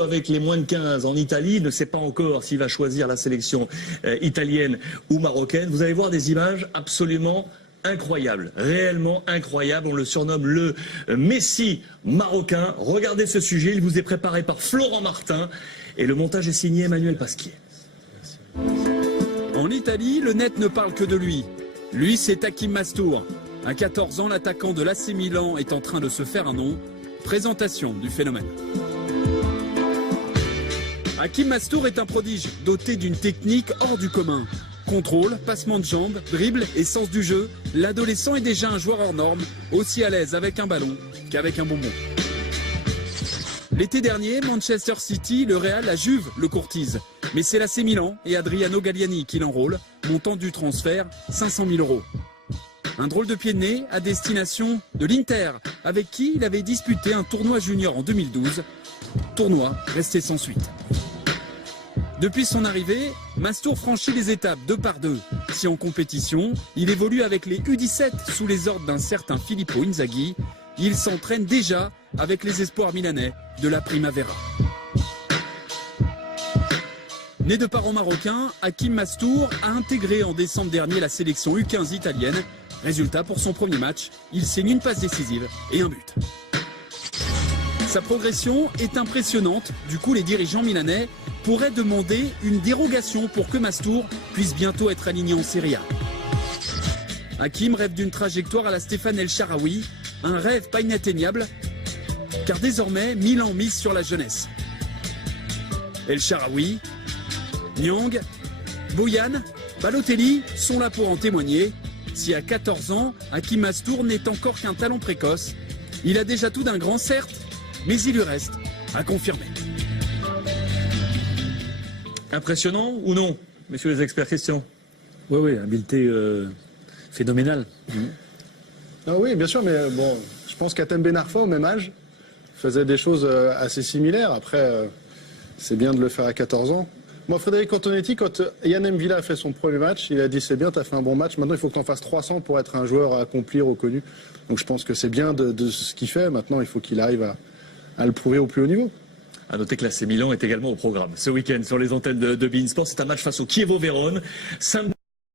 Avec les moins de 15 en Italie, ne sait pas encore s'il va choisir la sélection italienne ou marocaine. Vous allez voir des images absolument incroyables, réellement incroyables. On le surnomme le Messi marocain. Regardez ce sujet, il vous est préparé par Florent Martin et le montage est signé Emmanuel Pasquier. En Italie, le net ne parle que de lui. Lui, c'est Hakim Mastour. À 14 ans, l'attaquant de l'AC Milan est en train de se faire un nom. Présentation du phénomène. Hakim Mastour est un prodige, doté d'une technique hors du commun. Contrôle, passement de jambes, dribble et sens du jeu, l'adolescent est déjà un joueur hors norme, aussi à l'aise avec un ballon qu'avec un bonbon. L'été dernier, Manchester City, le Real, la Juve le courtise. Mais c'est l'AC Milan et Adriano Galliani qui l'enrôlent, montant du transfert 500 000 €. Un drôle de pied de nez à destination de l'Inter, avec qui il avait disputé un tournoi junior en 2012. Tournoi resté sans suite. Depuis son arrivée, Mastour franchit les étapes 2 par 2. Si en compétition, il évolue avec les U17 sous les ordres d'un certain Filippo Inzaghi, il s'entraîne déjà avec les espoirs milanais de la Primavera. Né de parents marocains, Hakim Mastour a intégré en décembre dernier la sélection U15 italienne. Résultat, pour son premier match, il signe une passe décisive et un but. Sa progression est impressionnante, du coup les dirigeants milanais pourraient demander une dérogation pour que Mastour puisse bientôt être aligné en Serie A. Hakim rêve d'une trajectoire à la Stéphane El Shaarawy, un rêve pas inatteignable, car désormais Milan mise sur la jeunesse. El Shaarawy, Nyang, Boyan, Balotelli sont là pour en témoigner. Si à 14 ans, Hakim Mastour n'est encore qu'un talent précoce, il a déjà tout d'un grand certes, mais il lui reste à confirmer. Impressionnant ou non, messieurs les experts? Christian? Oui, habileté phénoménale. Ah oui, bien sûr, mais bon, je pense qu'Hatem Ben Arfa, au même âge, faisait des choses assez similaires. Après, c'est bien de le faire à 14 ans. Moi, Frédéric Antonetti, quand Yann M'Vila a fait son premier match, il a dit c'est bien, tu as fait un bon match, maintenant il faut que tu en fasses 300 pour être un joueur accompli, reconnu. Donc je pense que c'est bien de ce qu'il fait, maintenant il faut qu'il arrive à le prouver au plus haut niveau. À noter que l'AC Milan est également au programme ce week-end sur les antennes de beIN Sport. C'est un match face au Chievo Vérone.